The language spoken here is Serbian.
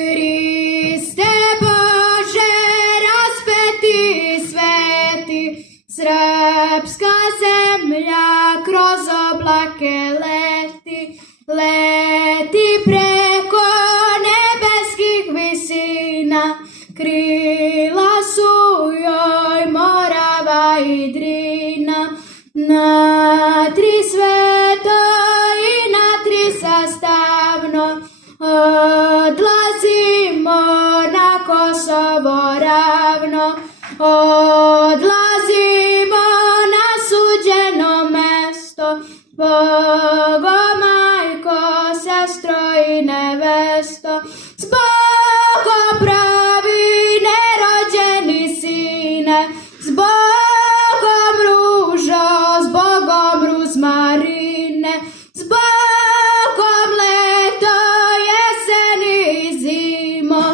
Hriste Bože, raspeti sveti, srpska zemlja kroz oblake leti, leti preko nebeskih visina, krila su joj Morava i Drina, na tri sveto i na tri sastavno, odlazimo na Kosovo ravno, odlazimo na suđeno mesto, Bogo majko, sestro i nevesto, s Bogom pravi nerođeni sine, s Bogom ružo, s Bogom ruzmarine, s Bogom leto, jesen i zimo.